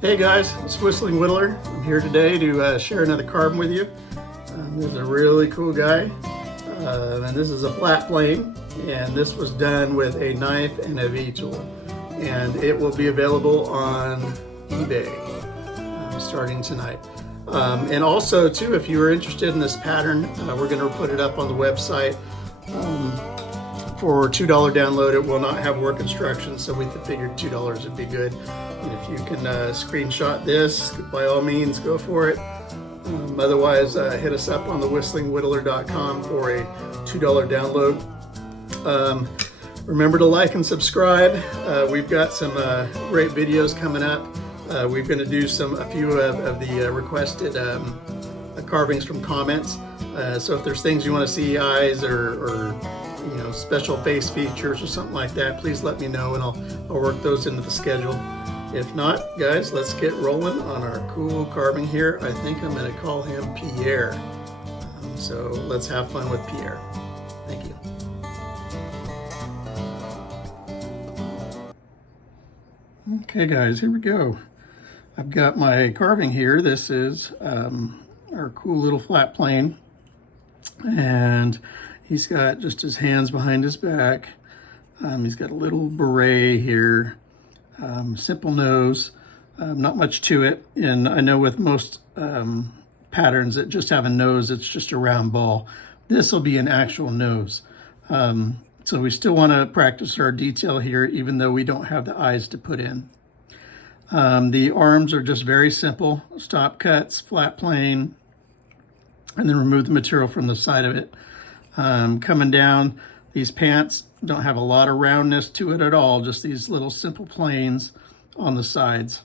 Hey guys, it's Whistling Whittler. I'm here today to share another carbon with you. This is a really cool guy, and this is a flat plane, and this was done with a knife and a V-tool, and it will be available on eBay starting tonight. And also too, if you are interested in this pattern, we're going to put it up on the website for $2 download. It will not have work instructions, so we figured $2 would be good. And if you can screenshot this, by all means, go for it. Otherwise, hit us up on the whistlingwhittler.com for a $2 download. Remember to like and subscribe. We've got some great videos coming up. We're going to do a few of the requested carvings from comments. So if there's things you want to see, eyes or special face features or something like that, please let me know and I'll work those into the schedule. If not, guys, let's get rolling on our cool carving here. I think I'm going to call him Pierre. So let's have fun with Pierre. Thank you. Okay, guys, here we go. I've got my carving here. This is our cool little flat plane. And he's got just his hands behind his back. He's got a little beret here. Simple nose, not much to it. And I know with most patterns that just have a nose, it's just a round ball. This will be an actual nose. So we still want to practice our detail here, even though we don't have the eyes to put in. The arms are just very simple, stop cuts, flat plane, and then remove the material from the side of it. Coming down, these pants don't have a lot of roundness to it at all, just these little simple planes on the sides.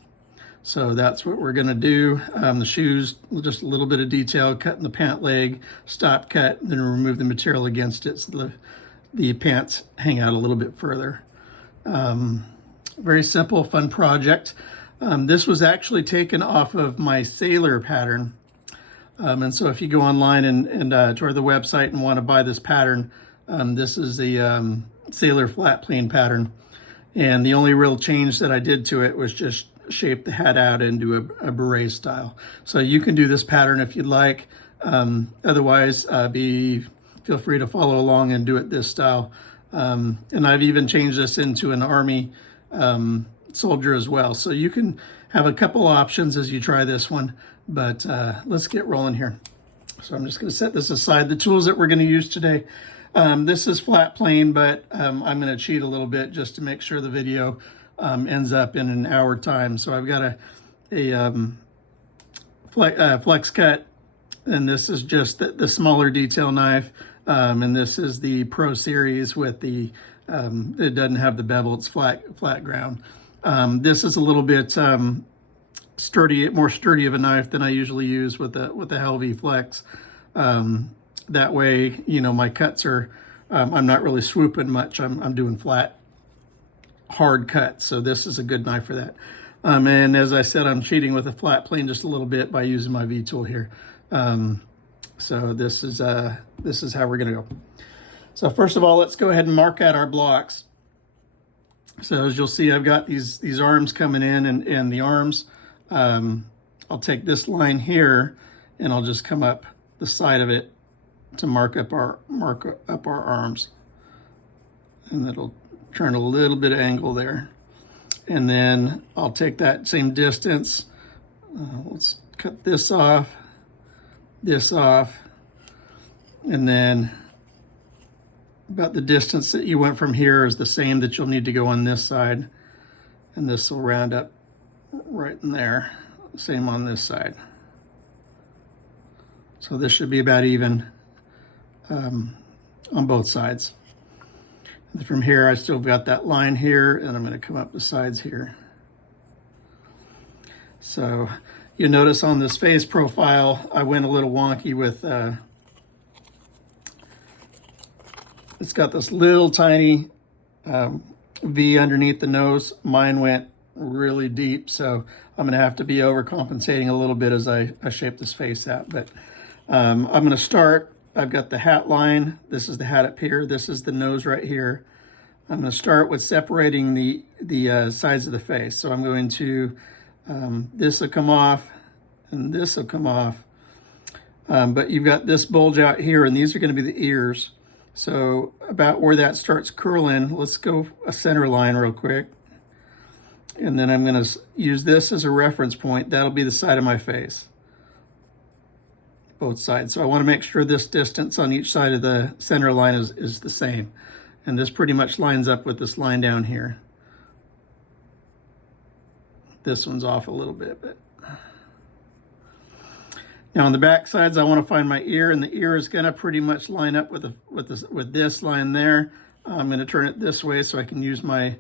So that's what we're gonna do. The shoes, just a little bit of detail, cutting the pant leg, stop cut, then remove the material against it so the pants hang out a little bit further. Very simple, fun project. This was actually taken off of my sailor pattern. And so if you go online and to the website and want to buy this pattern, this is the sailor flat plane pattern. And the only real change that I did to it was just shape the hat out into a beret style. So you can do this pattern if you'd like. Otherwise, feel free to follow along and do it this style. And I've even changed this into an army soldier as well. So you can have a couple options as you try this one. But let's get rolling here. So I'm just going to set this aside. The tools that we're going to use today, this is flat plane, but I'm going to cheat a little bit just to make sure the video ends up in an hour time. So I've got a flex cut, and this is just the smaller detail knife, and this is the Pro Series with the it doesn't have the bevel, it's flat ground. This is a little bit more sturdy of a knife than I usually use with the Helvy Flex. That way, my cuts are, I'm not really swooping much. I'm doing flat, hard cuts. So this is a good knife for that. And as I said, I'm cheating with a flat plane just a little bit by using my V-tool here. So this is how we're gonna go. So first of all, let's go ahead and mark out our blocks. So as you'll see, I've got these arms coming in, and the arms, I'll take this line here and I'll just come up the side of it to mark up our arms, and it'll turn a little bit of angle there. And then I'll take that same distance. Let's cut this off, and then about the distance that you went from here is the same that you'll need to go on this side, and this will round up right in there. Same on this side. So this should be about even on both sides. And from here, I still got that line here, and I'm going to come up the sides here. So you notice on this face profile, I went a little wonky with, it's got this little tiny V underneath the nose. Mine went really deep, so I'm going to have to be overcompensating a little bit as I shape this face out. But I'm going to start. I've got the hat line. This is the hat up here. This is the nose right here. I'm going to start with separating the sides of the face. So I'm going to This will come off and this will come off. But you've got this bulge out here, and these are going to be the ears. So about where that starts curling, let's go a center line real quick. And then I'm going to use this as a reference point. That'll be the side of my face, both sides. So I want to make sure this distance on each side of the center line is the same. And this pretty much lines up with this line down here. This one's off a little bit, but now on the back sides, I want to find my ear, and the ear is going to pretty much line up with this line there. I'm going to turn it this way so I can use my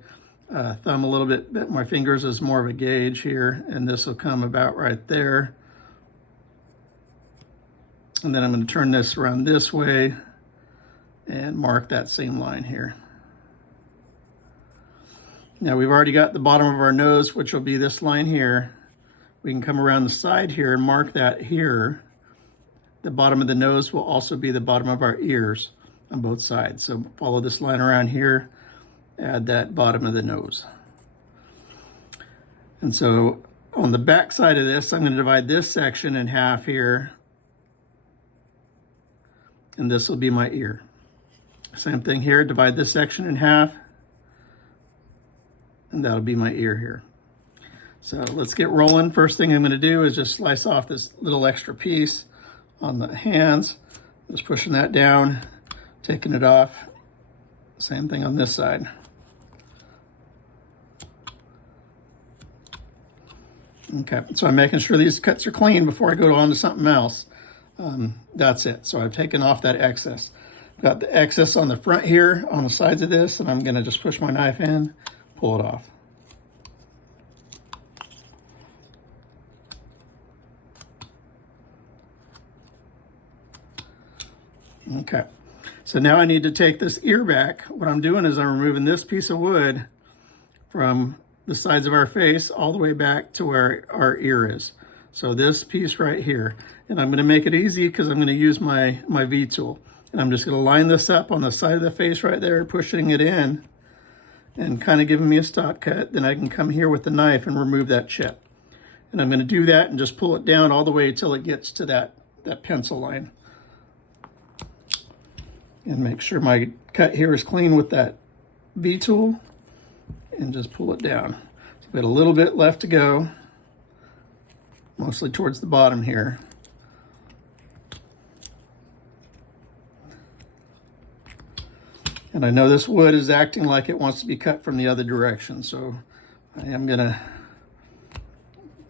thumb a little bit, my fingers as more of a gauge here, and this will come about right there. And then I'm going to turn this around this way and mark that same line here. Now we've already got the bottom of our nose, which will be this line here. We can come around the side here and mark that here. The bottom of the nose will also be the bottom of our ears on both sides. So follow this line around here, add that bottom of the nose. And so on the back side of this, I'm going to divide this section in half here. And this will be my ear. Same thing here, divide this section in half. And that'll be my ear here. So let's get rolling. First thing I'm going to do is just slice off this little extra piece on the hands. Just pushing that down, taking it off. Same thing on this side. Okay, so I'm making sure these cuts are clean before I go on to something else. That's it. So I've taken off that excess. Got the excess on the front here, on the sides of this, and I'm going to just push my knife in, pull it off. Okay, so now I need to take this ear back. What I'm doing is I'm removing this piece of wood from the sides of our face all the way back to where our ear is. So this piece right here, and I'm going to make it easy because I'm going to use my V tool. And I'm just going to line this up on the side of the face right there, pushing it in and kind of giving me a stop cut. Then I can come here with the knife and remove that chip. And I'm going to do that and just pull it down all the way until it gets to that pencil line. And make sure my cut here is clean with that V tool and just pull it down. So we've got a little bit left to go, mostly towards the bottom here. And I know this wood is acting like it wants to be cut from the other direction, so I am gonna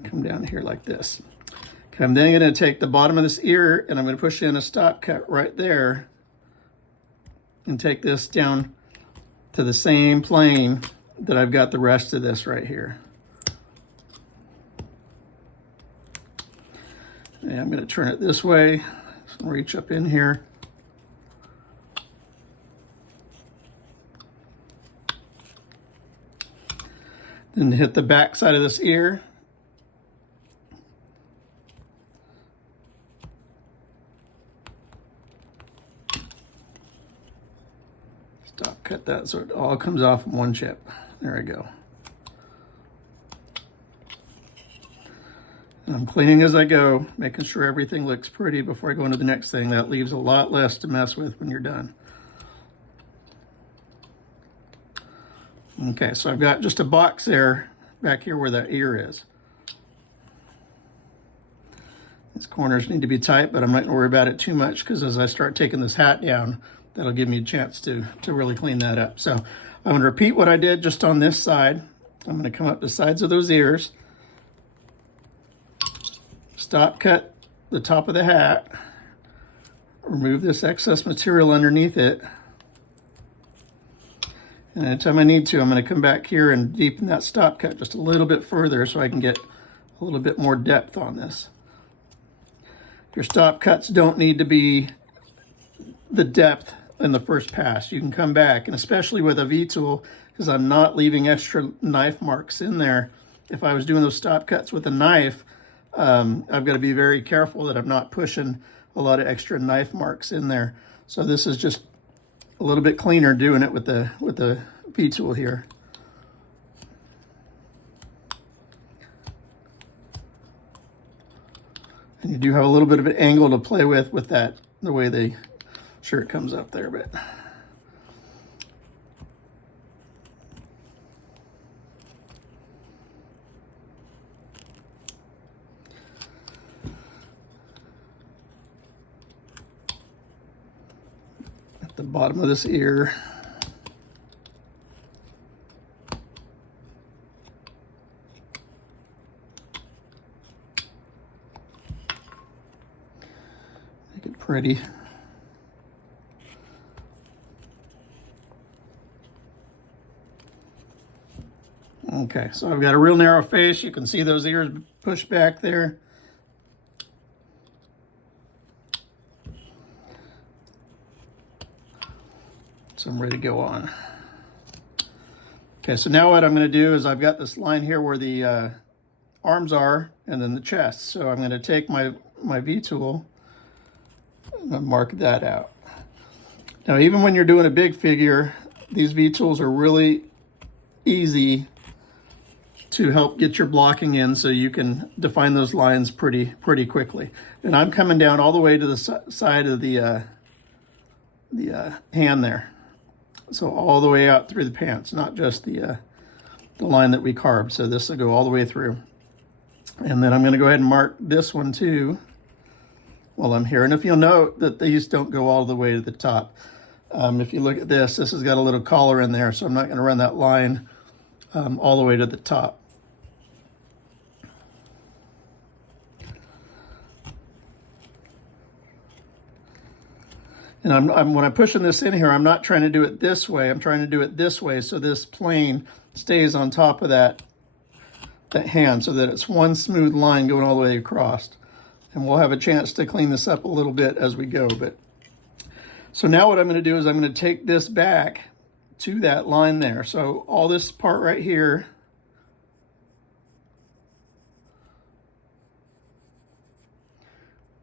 come down here like this. Okay, I'm then gonna take the bottom of this ear and I'm gonna push in a stop cut right there and take this down to the same plane that I've got the rest of this right here. And I'm going to turn it this way, reach up in here. Then hit the back side of this ear. Stop cut that so it all comes off in one chip. There we go. And I'm cleaning as I go, making sure everything looks pretty before I go into the next thing. That leaves a lot less to mess with when you're done. Okay, so I've got just a box there, back here where that ear is. These corners need to be tight, but I'm not gonna worry about it too much because as I start taking this hat down, that'll give me a chance to really clean that up. So I'm gonna repeat what I did just on this side. I'm gonna come up the sides of those ears, stop cut the top of the hat, remove this excess material underneath it. And anytime I need to, I'm gonna come back here and deepen that stop cut just a little bit further so I can get a little bit more depth on this. Your stop cuts don't need to be the depth in the first pass. You can come back, and especially with a V tool, because I'm not leaving extra knife marks in there. If I was doing those stop cuts with a knife, I've got to be very careful that I'm not pushing a lot of extra knife marks in there. So this is just a little bit cleaner doing it with the V tool here. And you do have a little bit of an angle to play with that, the way the shirt comes up there, but. At the bottom of this ear. Make it pretty. Okay, so I've got a real narrow face. You can see those ears pushed back there. So I'm ready to go on. Okay, so now what I'm going to do is I've got this line here where the arms are and then the chest. So I'm going to take my V-tool and mark that out. Now, even when you're doing a big figure, these V-tools are really easy to help get your blocking in, so you can define those lines pretty quickly. And I'm coming down all the way to the side of the hand there. So all the way out through the pants, not just the line that we carved. So this will go all the way through. And then I'm going to go ahead and mark this one too while I'm here. And if you'll note that these don't go all the way to the top. If you look at this, this has got a little collar in there, so I'm not going to run that line all the way to the top. And when I'm pushing this in here, I'm not trying to do it this way. I'm trying to do it this way so this plane stays on top of that hand, so that it's one smooth line going all the way across. And we'll have a chance to clean this up a little bit as we go. So now what I'm going to do is I'm going to take this back to that line there. So all this part right here,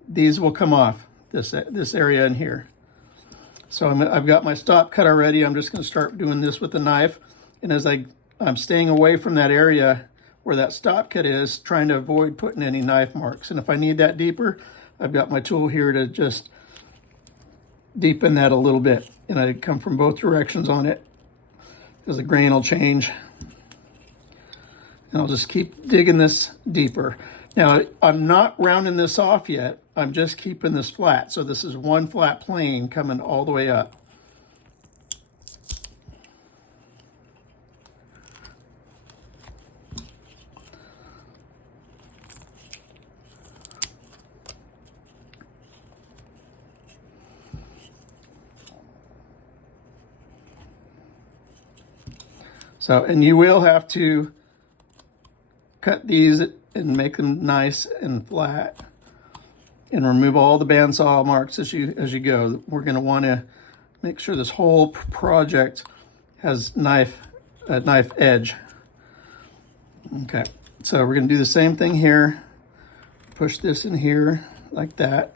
these will come off, this area in here. So I've got my stop cut already. I'm just going to start doing this with the knife. And as I'm staying away from that area where that stop cut is, trying to avoid putting any knife marks. And if I need that deeper, I've got my tool here to just deepen that a little bit. And I come from both directions on it, because the grain will change. And I'll just keep digging this deeper. Now, I'm not rounding this off yet. I'm just keeping this flat. So this is one flat plane coming all the way up. So, and you will have to cut these and make them nice and flat, and remove all the bandsaw marks as you go. We're going to want to make sure this whole project has knife edge. Okay, so we're going to do the same thing here. Push this in here like that.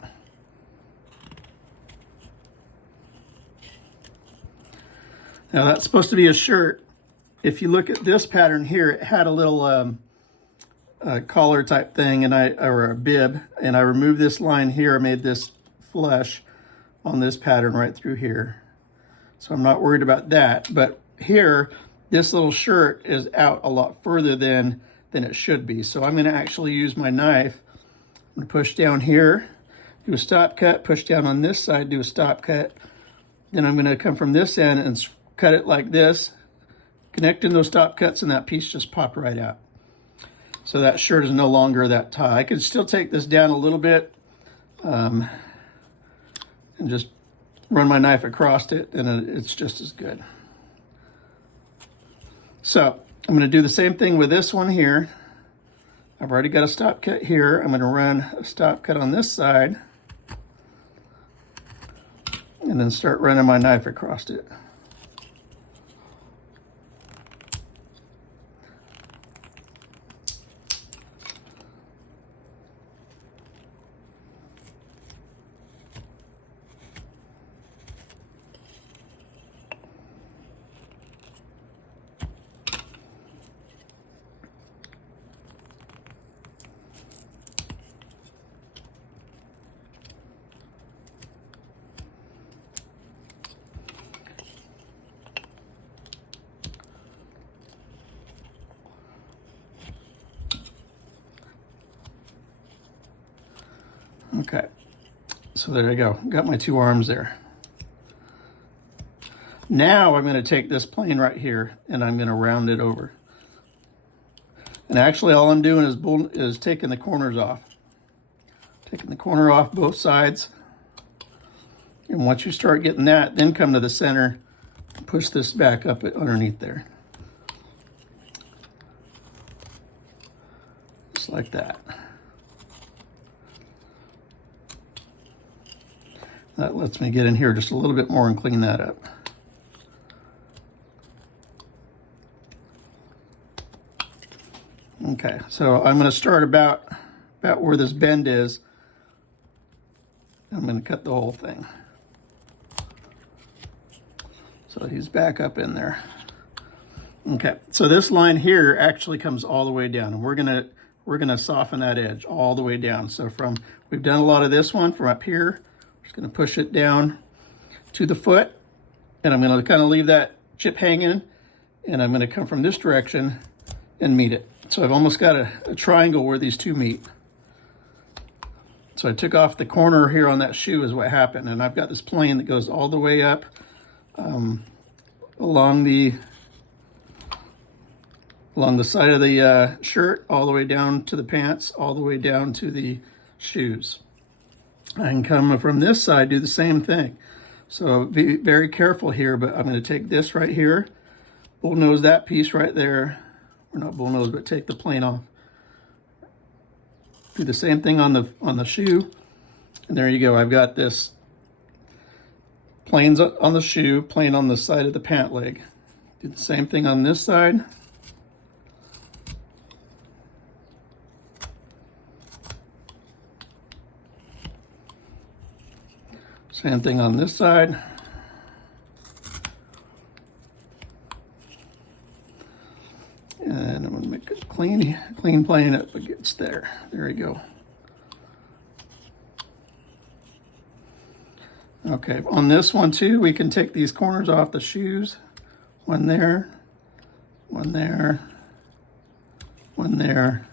Now that's supposed to be a shirt. If you look at this pattern here, it had a little collar type thing, or a bib, and I removed this line here. I made this flush on this pattern right through here. So I'm not worried about that. But here, this little shirt is out a lot further than it should be. So I'm going to actually use my knife. I'm going to push down here, do a stop cut, push down on this side, do a stop cut. Then I'm going to come from this end and cut it like this, connecting those stop cuts, and that piece just popped right out. So that shirt is no longer that tie. I could still take this down a little bit and just run my knife across it, and it's just as good. So I'm going to do the same thing with this one here. I've already got a stop cut here. I'm going to run a stop cut on this side and then start running my knife across it. Okay, so there you go. Got my two arms there. Now I'm going to take this plane right here and I'm going to round it over. And actually all I'm doing is taking the corners off. Taking the corner off both sides. And once you start getting that, then come to the center, push this back up underneath there. Just like that. That lets me get in here just a little bit more and clean that up. Okay, so I'm going to start about where this bend is. I'm going to cut the whole thing. So he's back up in there. Okay, so this line here actually comes all the way down, and we're gonna soften that edge all the way down. So we've done a lot of this one from up here. Just going to push it down to the foot, and I'm going to kind of leave that chip hanging, and I'm going to come from this direction and meet it. So I've almost got a triangle where these two meet. So I took off the corner here on that shoe is what happened, and I've got this plane that goes all the way up along the side of the shirt, all the way down to the pants, all the way down to the shoes. I can come from this side, do the same thing. So be very careful here, but I'm going to take this right here, bullnose that piece right there, or not bullnose, but take the plane off. Do the same thing on the shoe, and there you go. I've got this planes on the shoe, plane on the side of the pant leg. Do the same thing on this side. Same thing on this side. And I'm gonna make a clean plane up against there. There we go. Okay, on this one too, we can take these corners off the shoes. One there, one there, one there,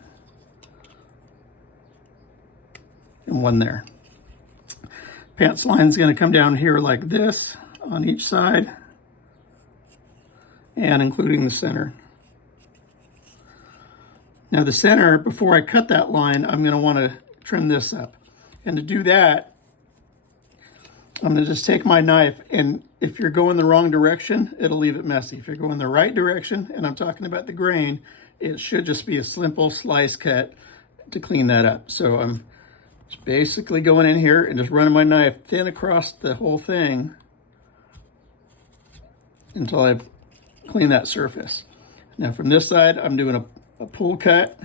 and one there. Pants line is going to come down here like this on each side, and including the center. Now the center, before I cut that line, I'm going to want to trim this up. And to do that, I'm going to just take my knife, and if you're going the wrong direction, it'll leave it messy. If you're going the right direction, and I'm talking about the grain, it should just be a simple slice cut to clean that up. So I'm just basically going in here and just running my knife thin across the whole thing until I've cleaned that surface. Now from this side, I'm doing a pull cut,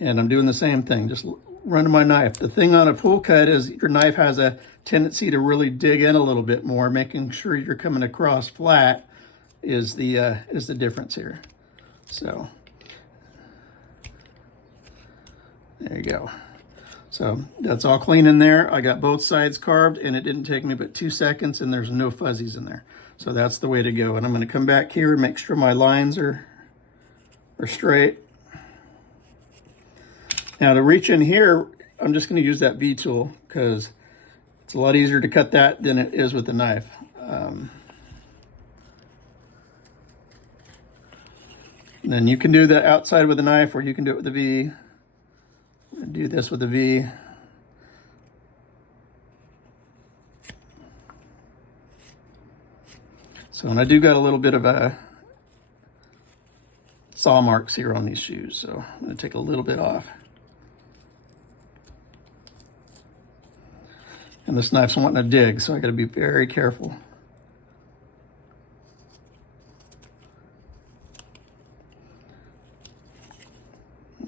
and I'm doing the same thing, just running my knife. The thing on a pull cut is your knife has a tendency to really dig in a little bit more. Making sure you're coming across flat is the difference here. So there you go. So that's all clean in there. I got both sides carved, and it didn't take me but 2 seconds, and there's no fuzzies in there. So that's the way to go. And I'm going to come back here and make sure my lines are straight. Now to reach in here, I'm just going to use that V tool because it's a lot easier to cut that than it is with the knife. And then you can do the outside with a knife, or you can do it with a V. And do this with a V. So, and I do got a little bit of a saw marks here on these shoes, so I'm going to take a little bit off. And this knife's wanting to dig, so I got to be very careful.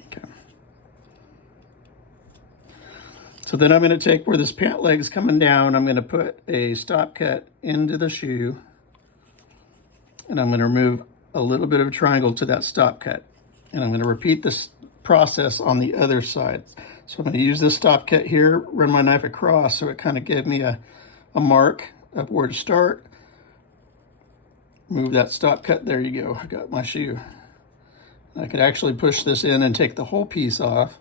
Okay. So then I'm going to take where this pant leg's coming down, I'm going to put a stop cut into the shoe, and I'm going to remove a little bit of a triangle to that stop cut. And I'm going to repeat this process on the other side. So I'm going to use this stop cut here, run my knife across so it kind of gave me a mark of where to start. Move that stop cut, there you go, I got my shoe. I could actually push this in and take the whole piece off.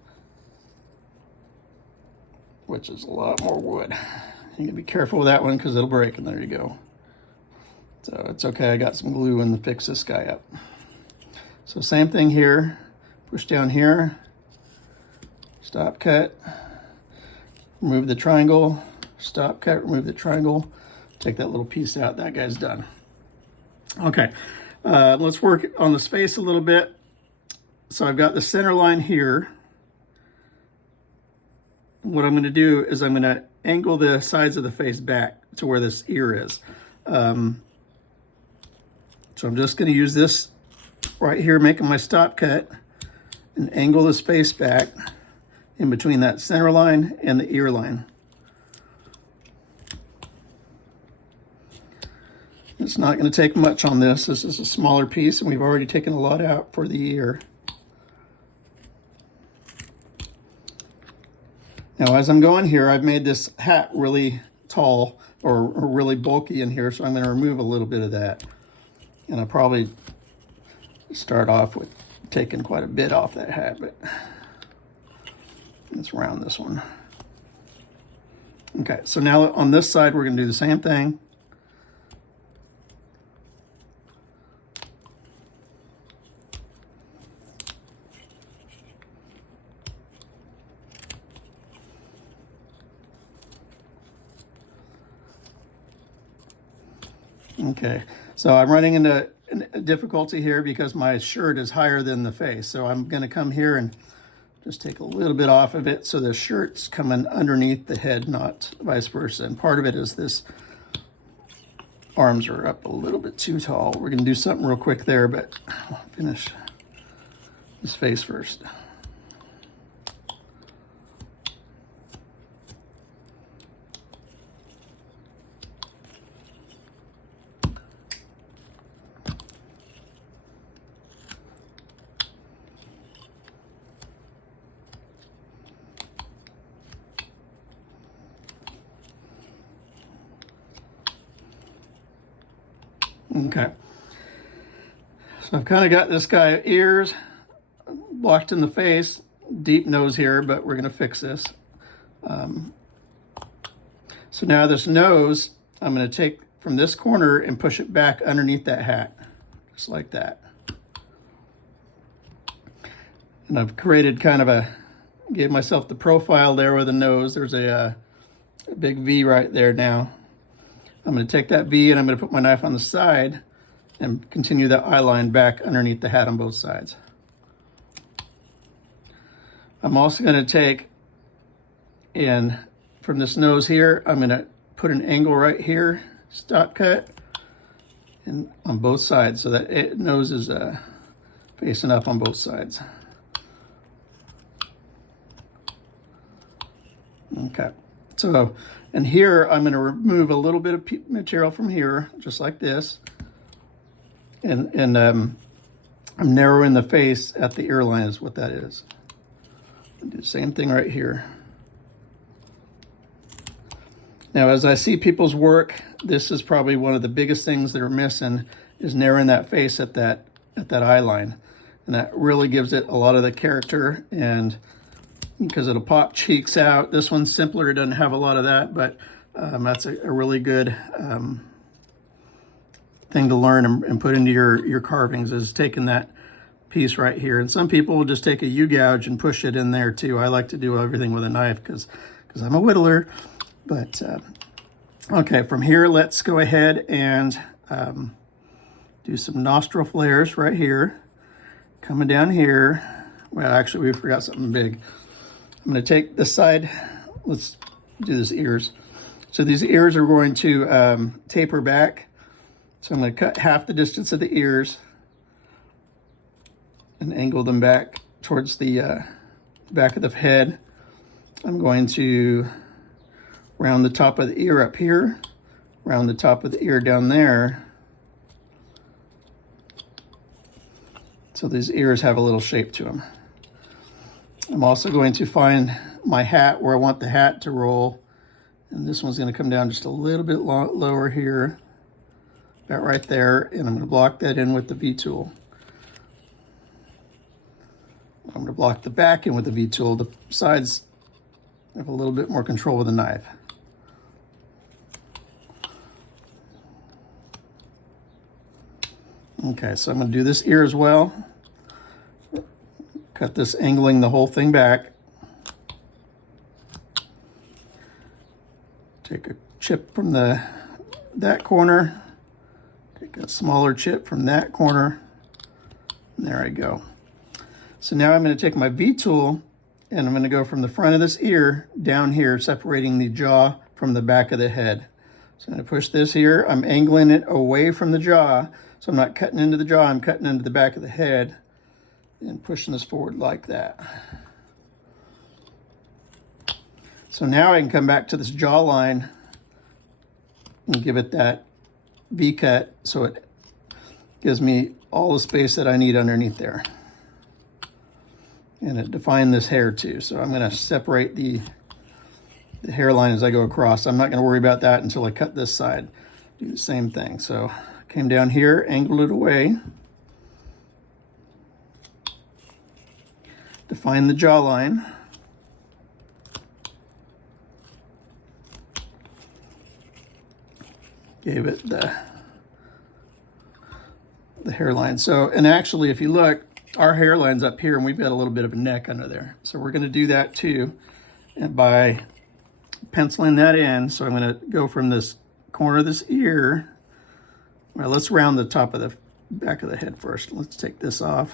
which is a lot more wood. You gotta be careful with that one because it'll break, and there you go. So it's okay, I got some glue in to fix this guy up. So same thing here, push down here, stop cut, remove the triangle, stop cut, remove the triangle, take that little piece out, that guy's done. Okay, let's work on the space a little bit. So I've got the center line here. What I'm gonna do is I'm gonna angle the sides of the face back to where this ear is. So I'm just going to use this right here, making my stop cut, and angle the space back in between that center line and the ear line. It's not going to take much on this. This is a smaller piece, and we've already taken a lot out for the ear. Now, as I'm going here, I've made this hat really tall or really bulky in here, so I'm going to remove a little bit of that. And I'll probably start off with taking quite a bit off that hat, but let's round this one. Okay, so now on this side, we're going to do the same thing. Okay, so I'm running into a difficulty here because my shirt is higher than the face. So I'm going to come here and just take a little bit off of it so the shirt's coming underneath the head, not vice versa. And part of it is this arms are up a little bit too tall. We're going to do something real quick there, but I'll finish this face first. Okay, so I've kind of got this guy ears blocked in the face, deep nose here, but we're going to fix this. So now this nose, I'm going to take from this corner and push it back underneath that hat, just like that. And I've created kind of gave myself the profile there with the nose. There's a big V right there now. I'm going to take that V and I'm going to put my knife on the side and continue that eye line back underneath the hat on both sides. I'm also going to take, and from this nose here, I'm going to put an angle right here, stop cut, and on both sides so that nose is facing up on both sides. Okay, so, and here I'm going to remove a little bit of material from here, just like this. And I'm narrowing the face at the ear line is what that is. I'll do the same thing right here. Now, as I see people's work, this is probably one of the biggest things that are missing is narrowing that face at that eye line. And that really gives it a lot of the character, and because it'll pop cheeks out. This one's simpler, it doesn't have a lot of that, but that's a really good thing to learn and put into your carvings, is taking that piece right here. And some people will just take a U-gouge and push it in there too. I like to do everything with a knife because I'm a whittler. But okay, from here, let's go ahead and do some nostril flares right here. Coming down here. Well, actually, we forgot something big. I'm going to take this side. Let's do this ears. So these ears are going to taper back. So I'm going to cut half the distance of the ears and angle them back towards the back of the head. I'm going to round the top of the ear up here, round the top of the ear down there. So these ears have a little shape to them. I'm also going to find my hat where I want the hat to roll. And this one's going to come down just a little bit lower here, about right there. And I'm going to block that in with the V-tool. I'm going to block the back in with the V-tool. The sides have a little bit more control with the knife. Okay, so I'm going to do this ear as well. Cut this, angling the whole thing back. Take a chip from that corner. Take a smaller chip from that corner. And there I go. So now I'm going to take my V-tool and I'm going to go from the front of this ear down here, separating the jaw from the back of the head. So I'm going to push this here. I'm angling it away from the jaw. So I'm not cutting into the jaw, I'm cutting into the back of the head and pushing this forward like that. So now I can come back to this jawline and give it that V-cut so it gives me all the space that I need underneath there. And it defined this hair too. So I'm going to separate the hairline as I go across. I'm not going to worry about that until I cut this side. Do the same thing. So I came down here, angled it away. Define the jawline. Gave it the hairline. So, and actually, if you look, our hairline's up here and we've got a little bit of a neck under there. So we're going to do that too, and by penciling that in. So I'm going to go from this corner of this ear. Well, let's round the top of the back of the head first. Let's take this off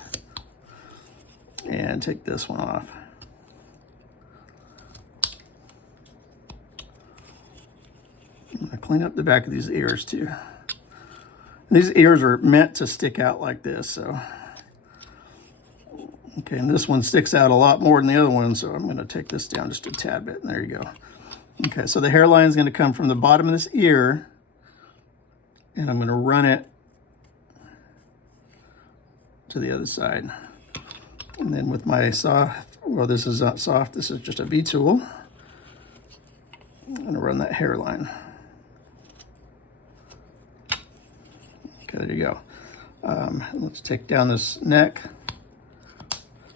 and take this one off. I'm going to clean up the back of these ears too. And these ears are meant to stick out like this, so. Okay, and this one sticks out a lot more than the other one, so I'm going to take this down just a tad bit, and there you go. Okay, so the hairline is going to come from the bottom of this ear, and I'm going to run it to the other side. And then with my soft, well, this is not soft, this is just a V-tool. I'm going to run that hairline. Okay, there you go. Let's take down this neck.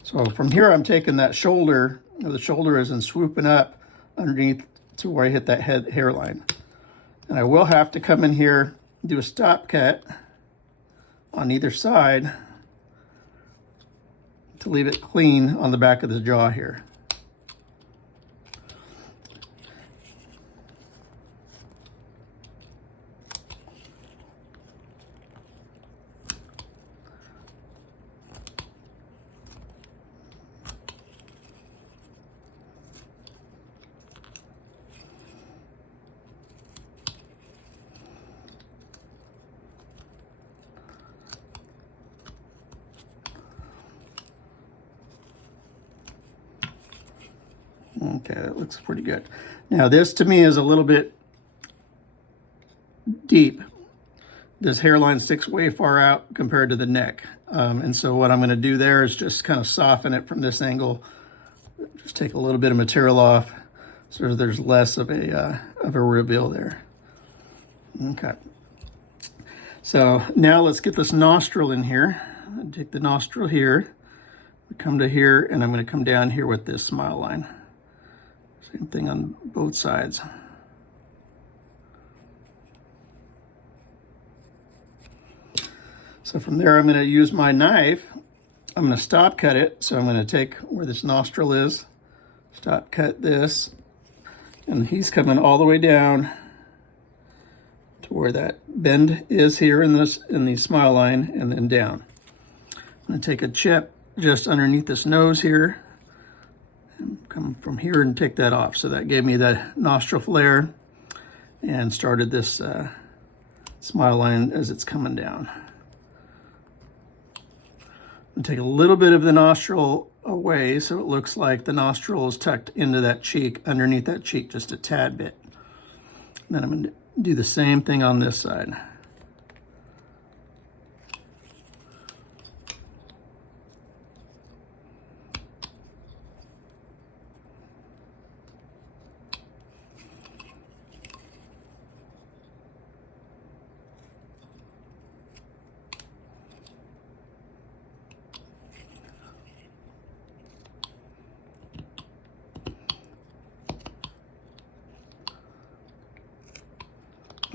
So from here, I'm taking that shoulder, the shoulder is and swooping up underneath to where I hit that hairline. And I will have to come in here, do a stop cut on either side to leave it clean on the back of the jaw here. Okay, that looks pretty good. Now this to me is a little bit deep. This hairline sticks way far out compared to the neck. And so what I'm going to do there is just kind of soften it from this angle. Just take a little bit of material off so there's less of a reveal there. Okay. So now let's get this nostril in here. Take the nostril here, come to here, and I'm going to come down here with this smile line. Same thing on both sides. So from there, I'm going to use my knife. I'm going to stop cut it. So I'm going to take where this nostril is, stop cut this, and he's coming all the way down to where that bend is here in the smile line, and then down. I'm going to take a chip just underneath this nose here, and come from here and take that off. So that gave me the nostril flare and started this smile line as it's coming down. And take a little bit of the nostril away so it looks like the nostril is tucked into that cheek, underneath that cheek, just a tad bit. And then I'm going to do the same thing on this side.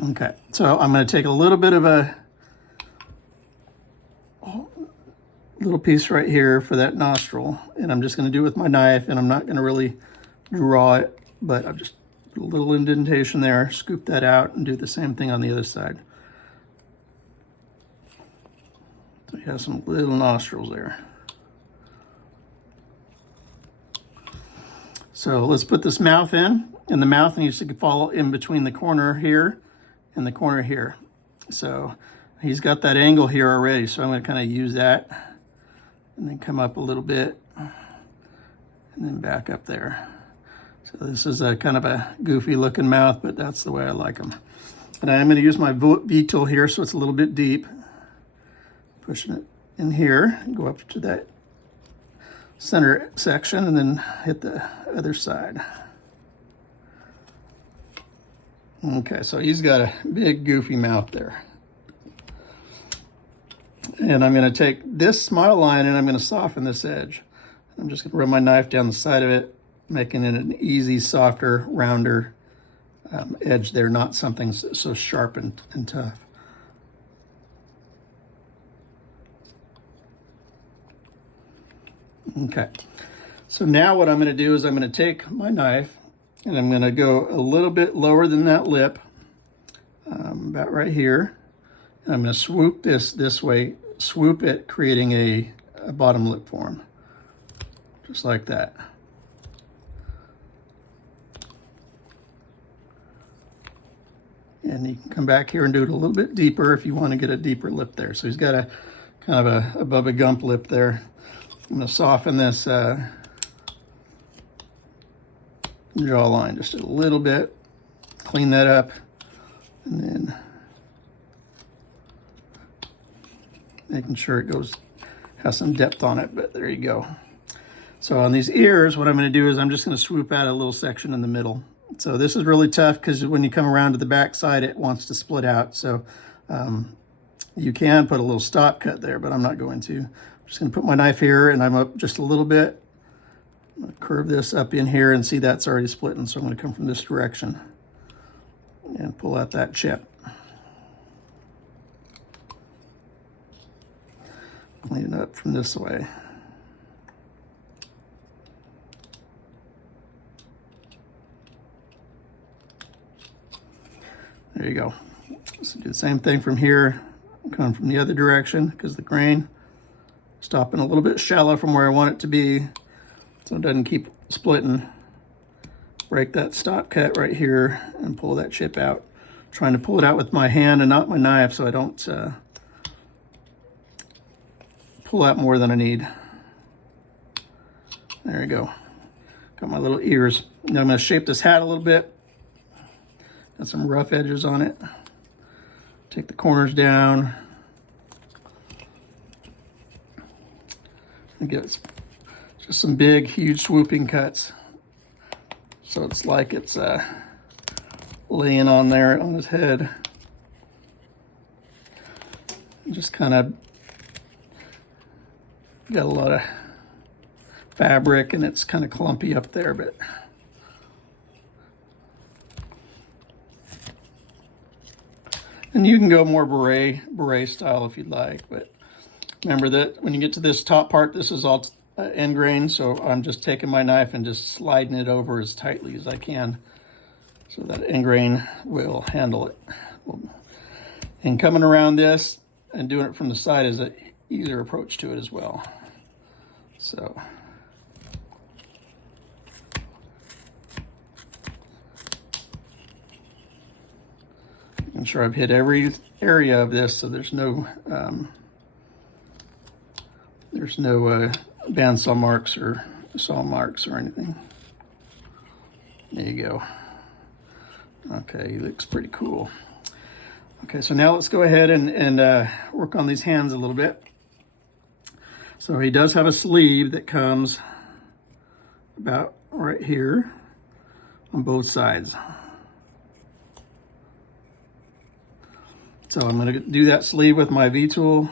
Okay, so I'm going to take a little bit of a little piece right here for that nostril, and I'm just going to do it with my knife, and I'm not going to really draw it, but I'll just put a little indentation there, scoop that out, and do the same thing on the other side. So you have some little nostrils there. So let's put this mouth in, and the mouth needs to fall in between the corner here and the corner here. So he's got that angle here already, so I'm going to kind of use that and then come up a little bit and then back up there. So this is a kind of a goofy looking mouth, but that's the way I like them. And I'm going to use my V-tool here so it's a little bit deep. Pushing it in here, go up to that center section and then hit the other side. Okay, so he's got a big goofy mouth there. And I'm going to take this smile line and I'm going to soften this edge. I'm just going to run my knife down the side of it, making it an easy, softer, rounder edge there, not something so sharp and tough. Okay, so now what I'm going to do is I'm going to take my knife and I'm going to go a little bit lower than that lip, about right here. And I'm going to swoop this way, swoop it, creating a bottom lip form, just like that. And you can come back here and do it a little bit deeper if you want to get a deeper lip there. So he's got a kind of a Bubba Gump lip there. I'm going to soften this jawline just a little bit, clean that up, and then making sure it has some depth on it, but there you go. So on these ears, what I'm going to do is I'm just going to swoop out a little section in the middle. So this is really tough because when you come around to the back side, it wants to split out. So you can put a little stop cut there, but I'm not going to. I'm just going to put my knife here and I'm up just a little bit. I'm going to curve this up in here and see that's already splitting. So I'm going to come from this direction and pull out that chip. Clean it up from this way. There you go. So do the same thing from here, coming from the other direction because the grain stopping a little bit shallow from where I want it to be so it doesn't keep splitting. Break that stop cut right here and pull that chip out. Trying to pull it out with my hand and not my knife so I don't pull out more than I need. There you go. Got my little ears. Now I'm going to shape this hat a little bit. Got some rough edges on it. Take the corners down. And get just some big, huge swooping cuts. So it's like it's laying on there on his head. Just kind of got a lot of fabric and it's kind of clumpy up there, but and you can go more beret style if you'd like, but remember that when you get to this top part, this is all end grain, so I'm just taking my knife and just sliding it over as tightly as I can so that end grain will handle it. And coming around this and doing it from the side is an easier approach to it as well. So I'm sure I've hit every area of this, so there's no bandsaw marks or saw marks or anything. There you go. Okay, he looks pretty cool. Okay, so now let's go ahead and work on these hands a little bit. So he does have a sleeve that comes about right here on both sides. So I'm going to do that sleeve with my V-tool.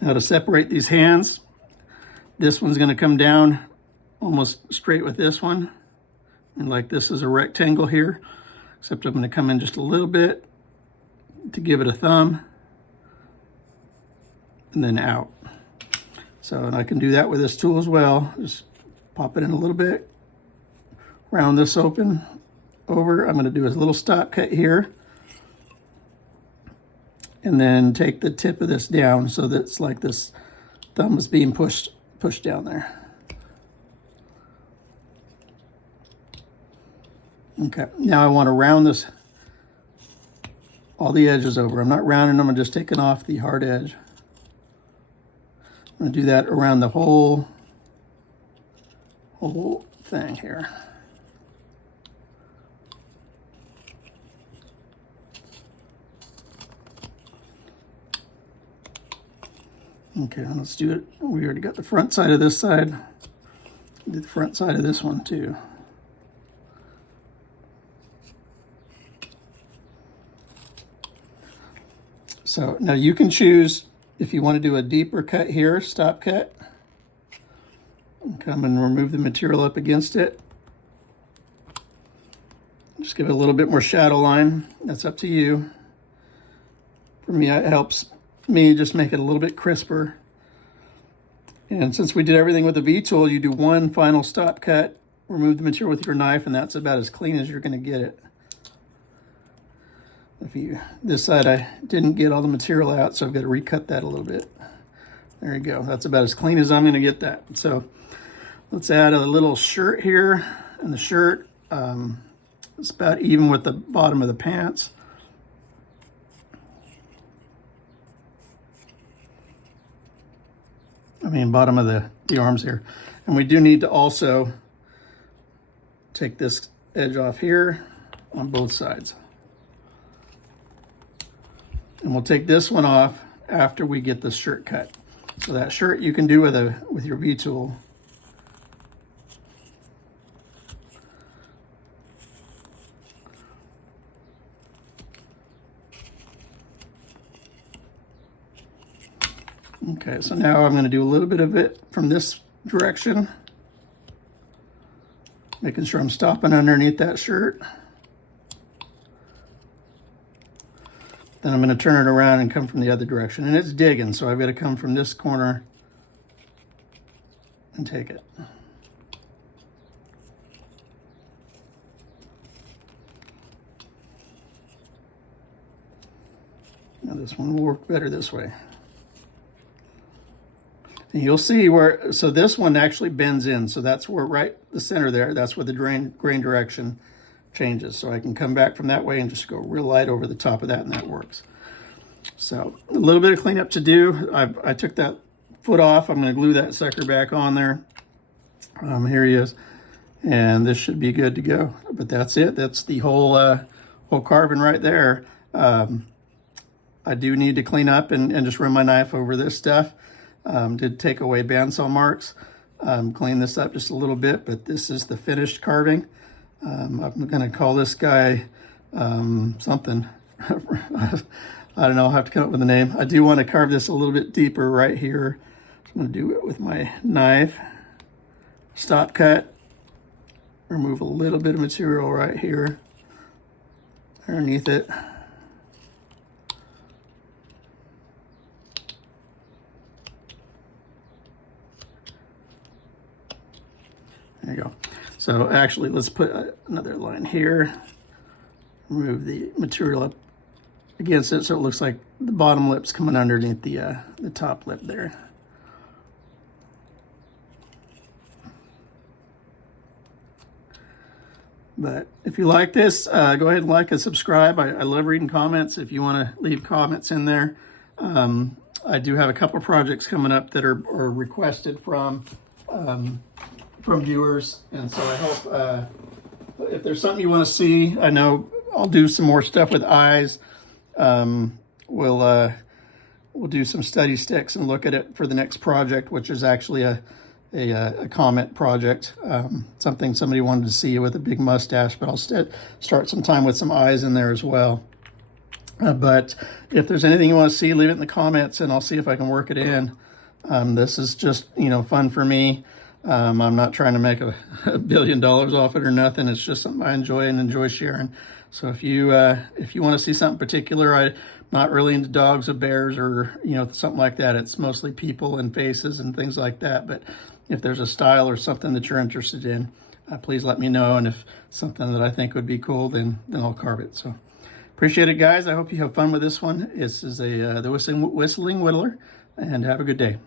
Now to separate these hands, this one's going to come down almost straight with this one. And like this is a rectangle here, except I'm going to come in just a little bit to give it a thumb and then out. So, and I can do that with this tool as well. Just pop it in a little bit, round this open over. I'm going to do a little stop cut here and then take the tip of this down so that it's like this thumb is being pushed down there. Okay, now I want to round this, all the edges over. I'm not rounding them, I'm just taking off the hard edge. I'm going to do that around the whole thing here. Okay, let's do it. We already got the front side of this side. Do the front side of this one too. So now you can choose if you want to do a deeper cut here, stop cut. Come and remove the material up against it. Just give it a little bit more shadow line. That's up to you. For me, it helps me just make it a little bit crisper. And since we did everything with the V-tool, you do one final stop cut, remove the material with your knife, and that's about as clean as you're going to get it. This side I didn't get all the material out, so I've got to recut that a little bit. There you go. That's about as clean as I'm going to get that. So let's add a little shirt here, and the shirt is about even with the bottom of the pants. I mean, bottom of the arms here. And we do need to also take this edge off here on both sides. And we'll take this one off after we get the shirt cut. So that shirt you can do with your V-tool. Okay, so now I'm going to do a little bit of it from this direction, making sure I'm stopping underneath that shirt. Then I'm going to turn it around and come from the other direction. And it's digging, so I've got to come from this corner and take it. Now this one will work better this way. And you'll see where, so this one actually bends in. So that's where, right the center there, that's where the grain direction changes. So I can come back from that way and just go real light over the top of that, and that works. So a little bit of cleanup to do. I took that foot off. I'm going to glue that sucker back on there. Here he is. And this should be good to go. But that's it. That's the whole carving right there. I do need to clean up and just run my knife over this stuff. Did take away bandsaw marks. Clean this up just a little bit, but this is the finished carving. I'm going to call this guy something. I don't know. I'll have to come up with a name. I do want to carve this a little bit deeper right here. So I'm going to do it with my knife. Stop cut. Remove a little bit of material right here underneath it. There you go. So actually, let's put another line here. Remove the material up against it so it looks like the bottom lip's coming underneath the top lip there. But if you like this, go ahead and like and subscribe. I love reading comments. If you want to leave comments in there. I do have a couple projects coming up that are requested from viewers, and so I hope if there's something you want to see, I know I'll do some more stuff with eyes. We'll do some study sticks and look at it for the next project, which is actually a comment project, something somebody wanted to see with a big mustache, but I'll start some time with some eyes in there as well. But if there's anything you want to see, leave it in the comments and I'll see if I can work it in. This is just, fun for me. I'm not trying to make a billion dollars off it or nothing. It's just something I enjoy and enjoy sharing. So if you want to see something particular, I'm not really into dogs or bears or, something like that. It's mostly people and faces and things like that. But if there's a style or something that you're interested in, please let me know. And if something that I think would be cool, then I'll carve it. So appreciate it, guys. I hope you have fun with this one. This is the Whistling Whittler, and have a good day.